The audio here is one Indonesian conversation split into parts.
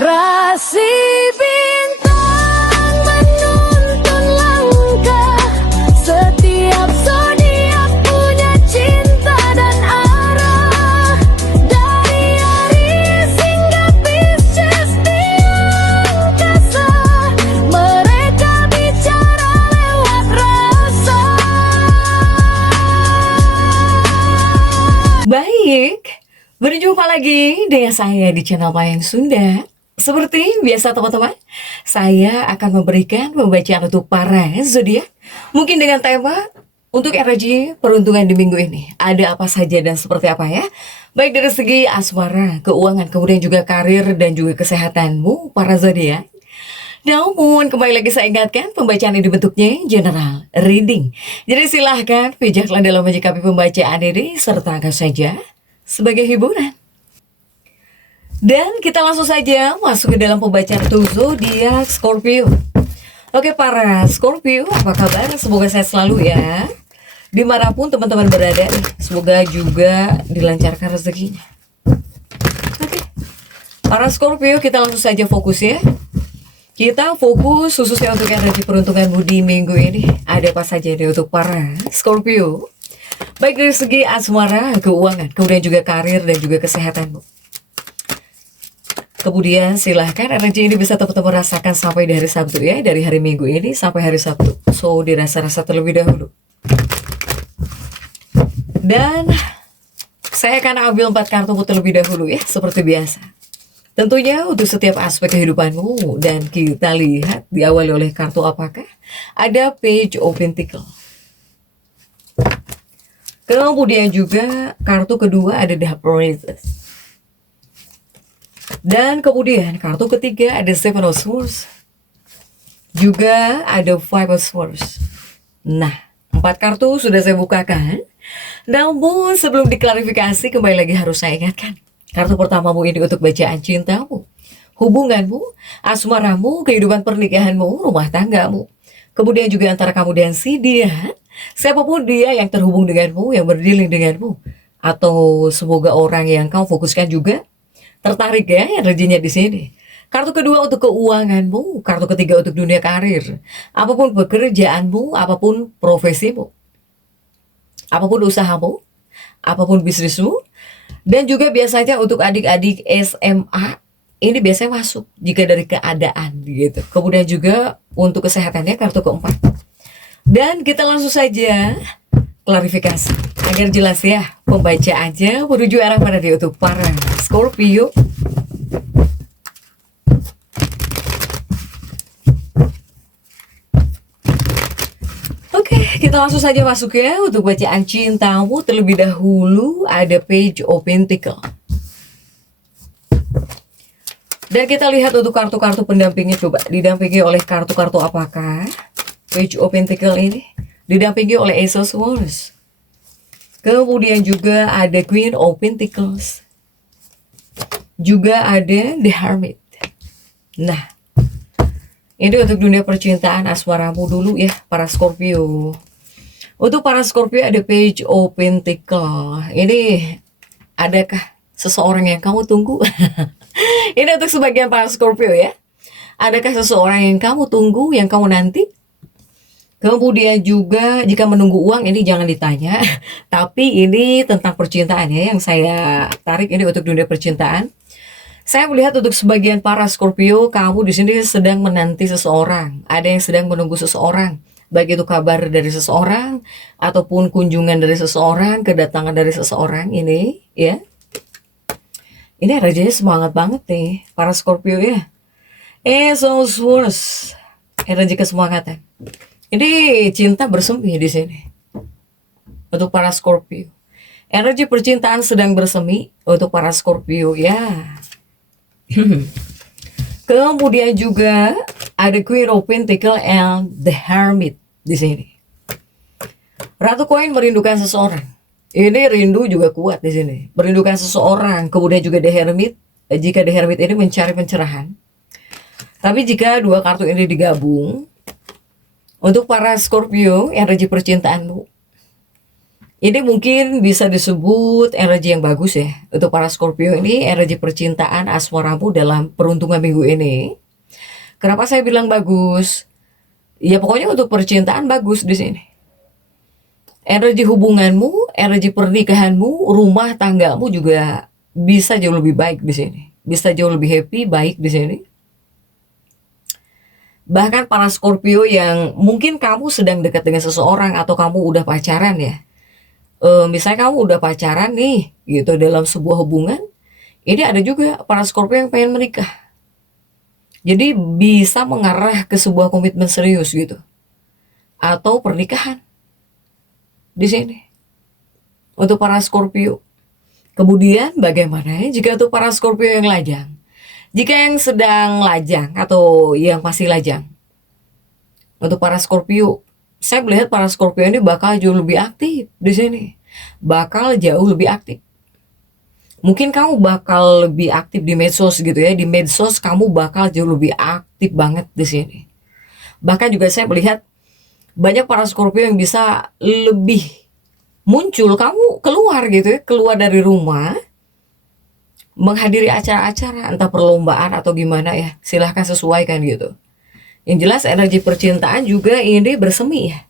Rasi bintang menuntun langkah, setiap zodiak punya cinta dan arah. Dari Aries hingga Pisces di angkasa, mereka bicara lewat rasa. Baik, berjumpa lagi dengan saya di channel Mayang Sunda. Seperti biasa teman-teman, saya akan memberikan pembacaan untuk para zodiak. Mungkin dengan tema untuk energi peruntungan di minggu ini. Ada apa saja dan seperti apa ya? Baik dari segi asmara, keuangan, kemudian juga karir dan juga kesehatanmu para zodiak. Namun kembali lagi saya ingatkan pembacaan ini bentuknya general reading. Jadi silahkan bijaklah dalam menyikapi pembacaan ini serta anggap saja sebagai hiburan. Dan kita langsung saja masuk ke dalam pembacaan untuk zodiak Scorpio. Oke para Scorpio, apa kabar? Semoga sehat selalu ya. Dimanapun teman-teman berada, semoga juga dilancarkan rezekinya. Oke, para Scorpio kita langsung saja fokus ya. Kita fokus khususnya untuk energi peruntunganmu di minggu ini. Ada apa saja nih untuk para Scorpio? Baik dari segi asmara, keuangan, kemudian juga karir dan juga kesehatanmu. Kemudian silahkan energi ini bisa teman-teman rasakan sampai dari Sabtu ya. Dari hari Minggu ini sampai hari Sabtu. So dirasa-rasa terlebih dahulu. Dan saya akan ambil 4 kartu terlebih dahulu ya. Seperti biasa. Tentunya untuk setiap aspek kehidupanmu. Dan kita lihat diawali oleh kartu apakah. Ada Page of Pentacles. Kemudian juga kartu kedua ada The Princess. Dan kemudian kartu ketiga ada Seven of Swords. Juga ada Five of Swords. Nah, 4 kartu sudah saya bukakan. Namun sebelum diklarifikasi kembali lagi harus saya ingatkan. Kartu pertamamu ini untuk bacaan cintamu, hubunganmu, asmaramu, kehidupan pernikahanmu, rumah tanggamu. Kemudian juga antara kamu dan si dia. Siapapun dia yang terhubung denganmu, yang berdealing denganmu. Atau semoga orang yang kamu fokuskan juga tertarik ya energinya di sini. Kartu kedua untuk keuanganmu, kartu ketiga untuk dunia karir. Apapun pekerjaanmu, apapun profesimu, apapun usahamu, apapun bisnismu. Dan juga biasanya untuk adik-adik SMA, ini biasanya masuk jika dari keadaan gitu. Kemudian juga untuk kesehatannya kartu keempat. Dan kita langsung saja klarifikasi agar jelas ya pembacaannya menuju arah mana dia untuk para Scorpio. Oke, kita langsung saja masuk ya untuk bacaan cintamu. Terlebih dahulu ada Page of Pentacles. Dan kita lihat untuk kartu-kartu pendampingnya, coba didampingi oleh kartu-kartu apakah. Page of Pentacles ini didampingi oleh Ace of Swords. Kemudian juga ada Queen of Pentacles. Juga ada The Hermit. Nah, ini untuk dunia percintaan asmaramu dulu ya para Scorpio. Untuk para Scorpio ada Page of Pentacles. Ini adakah seseorang yang kamu tunggu? Ini untuk sebagian para Scorpio ya. Adakah seseorang yang kamu tunggu, yang kamu nanti? Kemudian juga jika menunggu uang ini jangan ditanya. Tapi ini tentang percintaan ya yang saya tarik ini untuk dunia percintaan. Saya melihat untuk sebagian para Scorpio, kamu di sini sedang menanti seseorang. Ada yang sedang menunggu seseorang. Baik itu kabar dari seseorang, ataupun kunjungan dari seseorang, kedatangan dari seseorang ini, ya. Ini rajanya semangat banget nih, para Scorpio ya. So Swords, energi kesemangatan. Ini cinta bersemi di sini. Untuk para Scorpio. Energi percintaan sedang bersemi untuk para Scorpio ya. Kemudian juga ada Queen of Pentacles and The Hermit di sini. Ratu koin merindukan seseorang. Ini rindu juga kuat di sini. Merindukan seseorang. Kemudian juga The Hermit. Jika The Hermit ini mencari pencerahan. Tapi jika dua kartu ini digabung, untuk para Scorpio energi percintaanmu Ini mungkin bisa disebut energi yang bagus ya. Untuk para Scorpio ini energi percintaan asmaramu dalam peruntungan minggu ini. Kenapa saya bilang bagus? Ya pokoknya untuk percintaan bagus di sini. Energi hubunganmu, energi pernikahanmu, rumah tanggamu juga bisa jauh lebih baik di sini. Bisa jauh lebih happy, baik di sini. Bahkan para Scorpio yang mungkin kamu sedang dekat dengan seseorang atau kamu udah pacaran ya. Misalnya kamu udah pacaran nih gitu dalam sebuah hubungan, ini ada juga para Scorpio yang pengen menikah. Jadi bisa mengarah ke sebuah komitmen serius gitu. Atau pernikahan. Di sini. Untuk para Scorpio. Kemudian bagaimana ya jika untuk para Scorpio yang lajang? Jika yang sedang lajang atau yang masih lajang. Untuk para Scorpio, saya melihat para Scorpio ini bakal jauh lebih aktif di sini. Bakal jauh lebih aktif. Mungkin kamu bakal lebih aktif di medsos gitu ya. Di medsos kamu bakal jauh lebih aktif banget di sini. Bahkan juga saya melihat banyak para Scorpio yang bisa lebih muncul, kamu keluar gitu ya, keluar dari rumah, menghadiri acara-acara, entah perlombaan atau gimana ya, silahkan sesuaikan gitu. Yang jelas energi percintaan juga ini bersemi ya,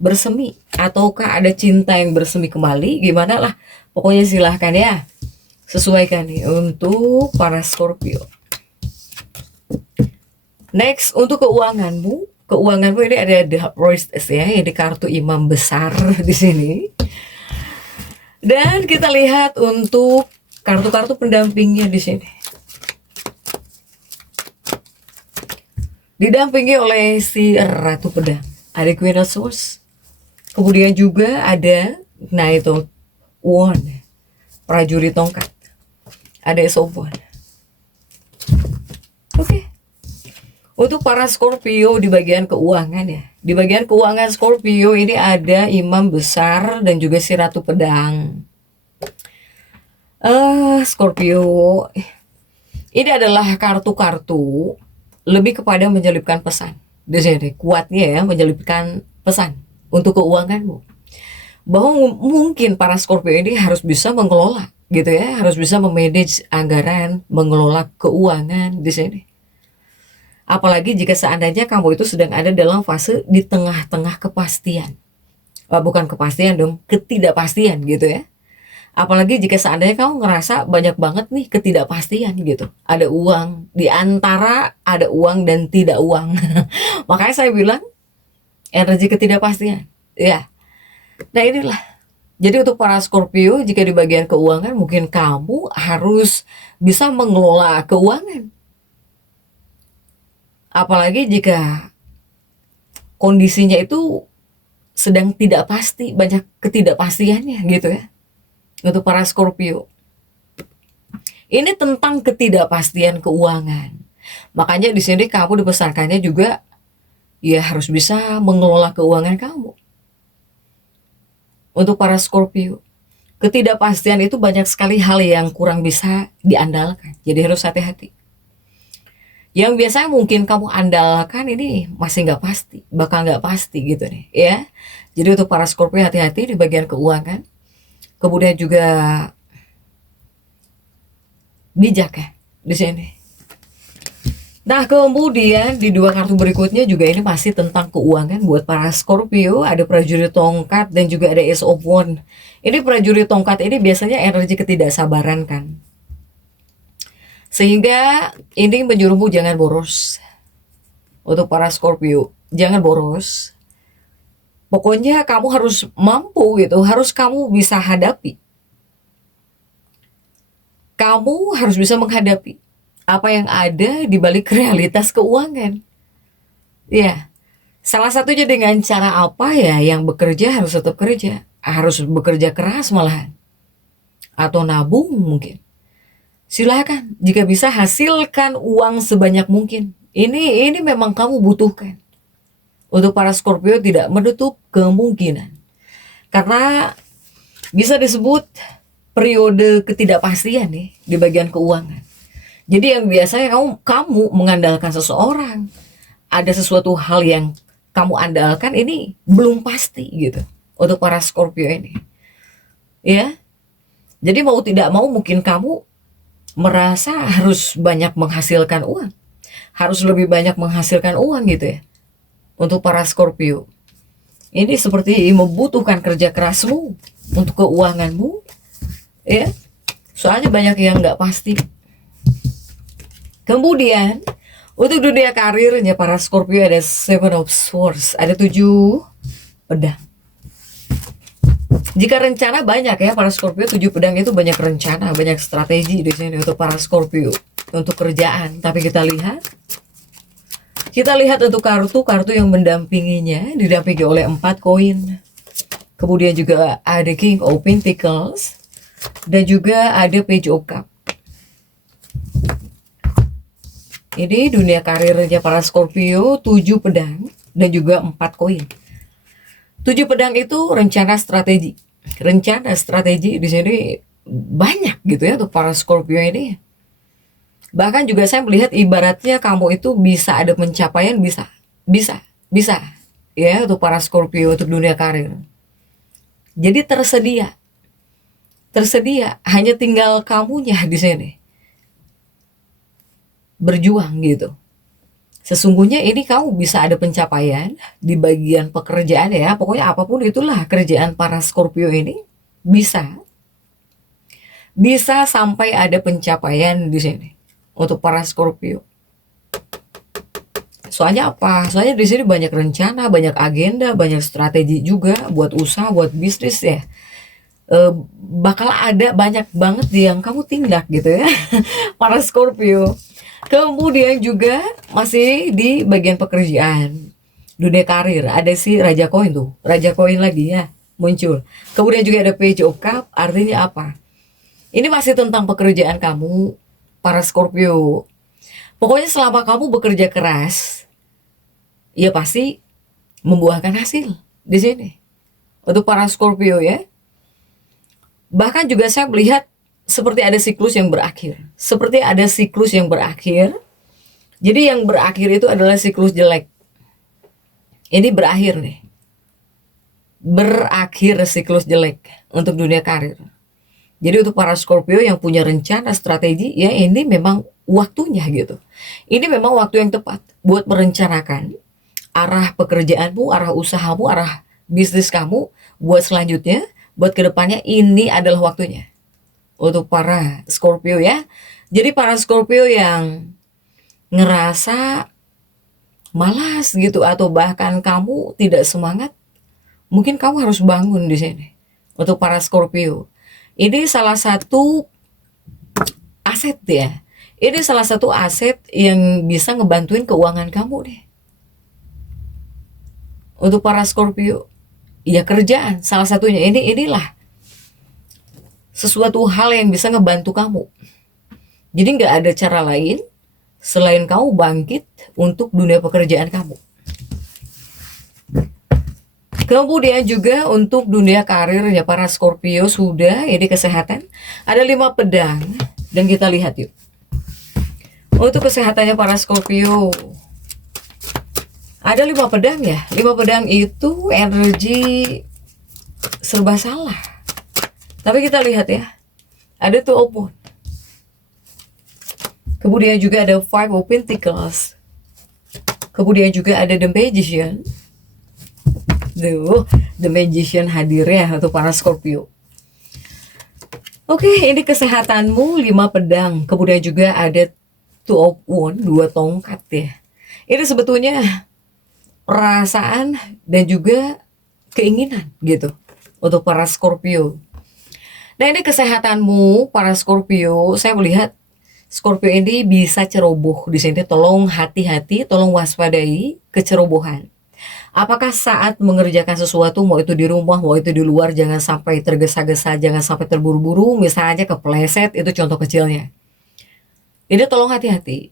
bersemi, ataukah ada cinta yang bersemi kembali, gimana lah, pokoknya silahkan ya, sesuaikan nih untuk para Scorpio. Next, untuk keuanganmu ini ada The Priestess ya, ini kartu imam besar di sini. Dan kita lihat untuk kartu-kartu pendampingnya di sini. Didampingi oleh si Ratu Pedang, ada Queen of Swords. Kemudian juga ada Knight of Wands, prajurit tongkat. Ada Ace of Wands. Oke. Untuk para Scorpio di bagian keuangan ya. Di bagian keuangan Scorpio ini ada imam besar dan juga si Ratu Pedang. Scorpio, ini adalah kartu-kartu lebih kepada menyelipkan pesan. Di sini kuatnya ya, menyelipkan pesan untuk keuanganmu. Bahwa mungkin para Scorpio ini harus bisa mengelola gitu ya, harus bisa memanage anggaran, mengelola keuangan di sini. Apalagi jika seandainya kamu itu sedang ada dalam fase di tengah-tengah kepastian. Bukan kepastian dong, ketidakpastian gitu ya. Apalagi jika seandainya kamu ngerasa banyak banget nih ketidakpastian gitu. Ada uang, di antara ada uang dan tidak uang. Makanya saya bilang energi ketidakpastian. Ya. Nah inilah. Jadi untuk para Scorpio, jika di bagian keuangan mungkin kamu harus bisa mengelola keuangan. Apalagi jika kondisinya itu sedang tidak pasti, banyak ketidakpastiannya gitu ya. Untuk para Scorpio. Ini tentang ketidakpastian keuangan. Makanya di sini kamu dipesankannya juga ya harus bisa mengelola keuangan kamu. Untuk para Scorpio, ketidakpastian itu banyak sekali hal yang kurang bisa diandalkan. Jadi harus hati-hati. Yang biasanya mungkin kamu andalkan ini masih nggak pasti, bakal nggak pasti gitu nih ya. Jadi untuk para Scorpio hati-hati di bagian keuangan. Kemudian juga bijak ya di sini. Nah kemudian di dua kartu berikutnya juga ini masih tentang keuangan buat para Scorpio. Ada prajurit tongkat dan juga ada Ace of Wands. Ini prajurit tongkat ini biasanya energi ketidaksabaran kan. Sehingga ini menyuruhmu jangan boros. Untuk para Scorpio, jangan boros. Pokoknya kamu harus mampu gitu, harus kamu bisa hadapi. Kamu harus bisa menghadapi apa yang ada di balik realitas keuangan. Ya, salah satunya dengan cara apa ya, yang bekerja harus tetap kerja. Harus bekerja keras malahan. Atau nabung mungkin. Silakan, jika bisa hasilkan uang sebanyak mungkin. Ini memang kamu butuhkan. Untuk para Scorpio tidak menutup kemungkinan. Karena bisa disebut periode ketidakpastian nih di bagian keuangan. Jadi yang biasanya kamu mengandalkan seseorang, ada sesuatu hal yang kamu andalkan ini belum pasti gitu. Untuk para Scorpio ini. ya. Jadi mau tidak mau mungkin kamu merasa harus banyak menghasilkan uang, harus lebih banyak menghasilkan uang gitu ya. Untuk para Scorpio, ini seperti membutuhkan kerja kerasmu untuk keuanganmu, ya. Soalnya banyak yang nggak pasti. Kemudian untuk dunia karirnya para Scorpio ada Seven of Swords, ada 7 pedang. Jika rencana banyak ya para Scorpio, 7 pedang itu banyak rencana, banyak strategi di sini untuk para Scorpio untuk kerjaan. Tapi kita lihat untuk kartu yang mendampinginya, didampingi oleh 4 koin. Kemudian juga ada King of Pentacles dan juga ada Page of Cup. Ini dunia karirnya para Scorpio, 7 pedang dan juga 4 koin. 7 pedang itu rencana strategi. Rencana strategi di sini banyak gitu ya untuk para Scorpio ini. Bahkan juga saya melihat ibaratnya kamu itu bisa ada pencapaian, bisa ya untuk para Scorpio untuk dunia karir. Jadi tersedia, hanya tinggal kamunya di sini berjuang gitu. Sesungguhnya ini kamu bisa ada pencapaian di bagian pekerjaan ya. Pokoknya apapun itulah kerjaan para Scorpio ini bisa sampai ada pencapaian di sini untuk para Scorpio. Soalnya apa? Soalnya di sini banyak rencana, banyak agenda, banyak strategi juga buat usaha, buat bisnis ya. Bakal ada banyak banget yang kamu tindak gitu ya para Scorpio. Kemudian juga masih di bagian pekerjaan, dunia karir, ada si Raja Koin tuh, Raja Koin lagi ya muncul. Kemudian juga ada Page of Cup, artinya apa? Ini masih tentang pekerjaan kamu para Scorpio. Pokoknya selama kamu bekerja keras, ya pasti membuahkan hasil di sini untuk para Scorpio ya. Bahkan juga saya melihat seperti ada siklus yang berakhir. Jadi yang berakhir itu adalah siklus jelek. Ini berakhir nih. Berakhir siklus jelek untuk dunia karir. Jadi untuk para Scorpio yang punya rencana strategi, ya ini memang waktunya gitu. Ini memang waktu yang tepat buat merencanakan arah pekerjaanmu, arah usahamu, arah bisnis kamu buat selanjutnya, buat kedepannya. Ini adalah waktunya untuk para Scorpio ya. Jadi para Scorpio yang ngerasa malas gitu atau bahkan kamu tidak semangat, mungkin kamu harus bangun di sini. Untuk para Scorpio, ini salah satu aset ya. Ini salah satu aset yang bisa ngebantuin keuangan kamu deh. Untuk para Scorpio, ya kerjaan salah satunya. Inilah sesuatu hal yang bisa ngebantu kamu. Jadi nggak ada cara lain selain kamu bangkit untuk dunia pekerjaan kamu. Kemudian juga untuk dunia karirnya para Scorpio sudah, ini kesehatan. Ada 5 pedang dan kita lihat yuk. Untuk kesehatannya para Scorpio, ada 5 pedang ya. 5 pedang itu energi serba salah. Tapi kita lihat ya, ada Two of Wands. Kemudian juga ada Five of Pentacles. Kemudian juga ada The Magician. The Magician hadir ya untuk para Scorpio. Oke, ini kesehatanmu 5 pedang. Kemudian juga ada Two of Wands, 2 tongkat ya. Ini sebetulnya perasaan dan juga keinginan gitu untuk para Scorpio. Nah ini kesehatanmu para Scorpio, saya melihat Scorpio ini bisa ceroboh di sini. Tolong hati-hati, tolong waspadai kecerobohan. Apakah saat mengerjakan sesuatu, mau itu di rumah, mau itu di luar, jangan sampai tergesa-gesa, jangan sampai terburu-buru, misalnya kepleset, itu contoh kecilnya. Ini tolong hati-hati.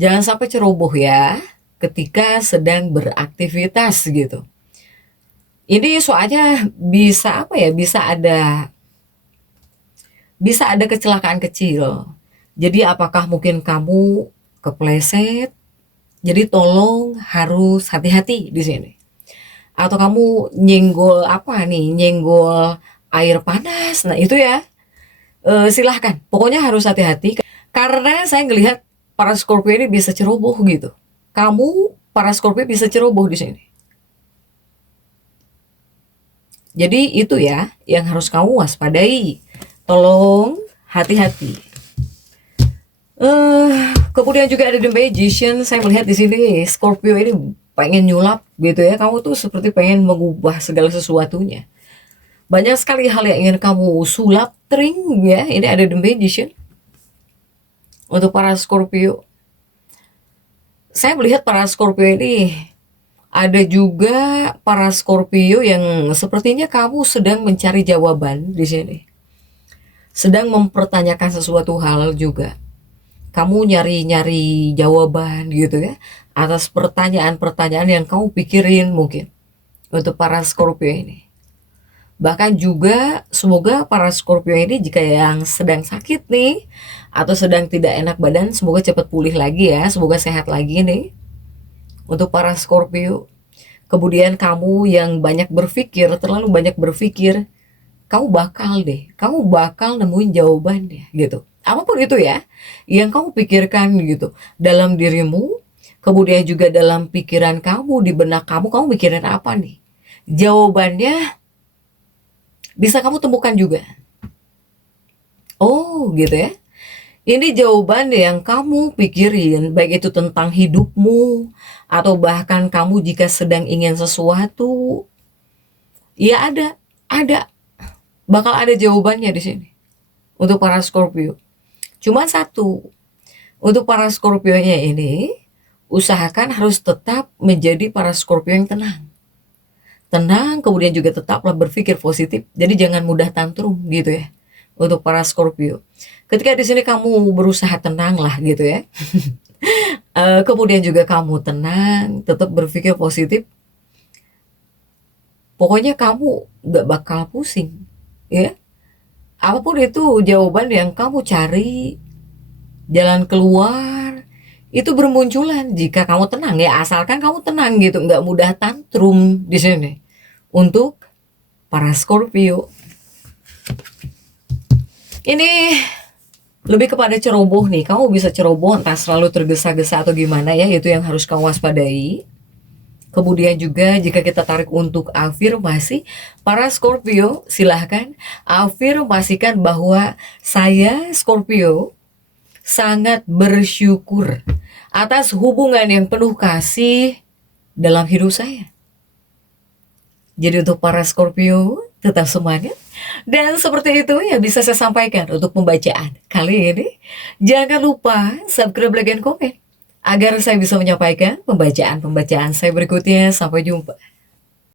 Jangan sampai ceroboh ya, ketika sedang beraktivitas gitu. Ini soalnya bisa apa ya, bisa ada kecelakaan kecil. Jadi apakah mungkin kamu kepleset? Jadi tolong harus hati-hati di sini. Atau kamu nyenggol air panas. Nah itu ya, silahkan. Pokoknya harus hati-hati. Karena saya ngelihat para Scorpio ini bisa ceroboh gitu. Kamu, para Scorpio bisa ceroboh di sini. Jadi itu ya yang harus kamu waspadai. Tolong hati-hati. Kemudian juga ada The Magician. Saya melihat di sini Scorpio ini pengen nyulap gitu ya. Kamu tuh seperti pengen mengubah segala sesuatunya. Banyak sekali hal yang ingin kamu sulap, tring ya. Ini ada The Magician. Untuk para Scorpio. Saya melihat para Scorpio ini ada juga para Scorpio yang sepertinya kamu sedang mencari jawaban di sini. Sedang mempertanyakan sesuatu hal juga. Kamu nyari-nyari jawaban gitu ya atas pertanyaan-pertanyaan yang kamu pikirin mungkin untuk para Scorpio ini. Bahkan juga semoga para Scorpio ini jika yang sedang sakit nih atau sedang tidak enak badan, semoga cepat pulih lagi ya, semoga sehat lagi nih untuk para Scorpio. Kemudian kamu yang banyak berpikir, terlalu banyak berpikir, kamu bakal nemuin jawabannya gitu. Apapun itu ya, yang kamu pikirkan gitu dalam dirimu, kemudian juga dalam pikiran kamu, di benak kamu mikirin apa nih? Jawabannya bisa kamu temukan juga. Oh gitu ya. Ini jawaban yang kamu pikirin, baik itu tentang hidupmu, atau bahkan kamu jika sedang ingin sesuatu, ya bakal ada jawabannya di sini. Untuk para Scorpio. Cuma satu, untuk para Scorpio-nya ini, usahakan harus tetap menjadi para Scorpio yang tenang. Tenang, kemudian juga tetaplah berpikir positif, jadi jangan mudah tantrum gitu ya. Untuk para Scorpio. Ketika di sini kamu berusaha tenang lah gitu ya. Kemudian juga kamu tenang, tetap berpikir positif. Pokoknya kamu gak bakal pusing ya. Apapun itu jawaban yang kamu cari, jalan keluar, itu bermunculan jika kamu tenang ya. Asalkan kamu tenang gitu, gak mudah tantrum di sini. Untuk para Scorpio. Ini lebih kepada ceroboh nih. Kamu bisa ceroboh entah selalu tergesa-gesa atau gimana ya. Itu yang harus kamu waspadai. Kemudian juga jika kita tarik untuk afirmasi, para Scorpio silahkan afirmasikan bahwa saya Scorpio sangat bersyukur atas hubungan yang penuh kasih dalam hidup saya. Jadi untuk para Scorpio tetap semangat. Dan seperti itu ya bisa saya sampaikan untuk pembacaan kali ini. Jangan lupa subscribe, like, dan komen agar saya bisa menyampaikan pembacaan-pembacaan saya berikutnya. Sampai jumpa.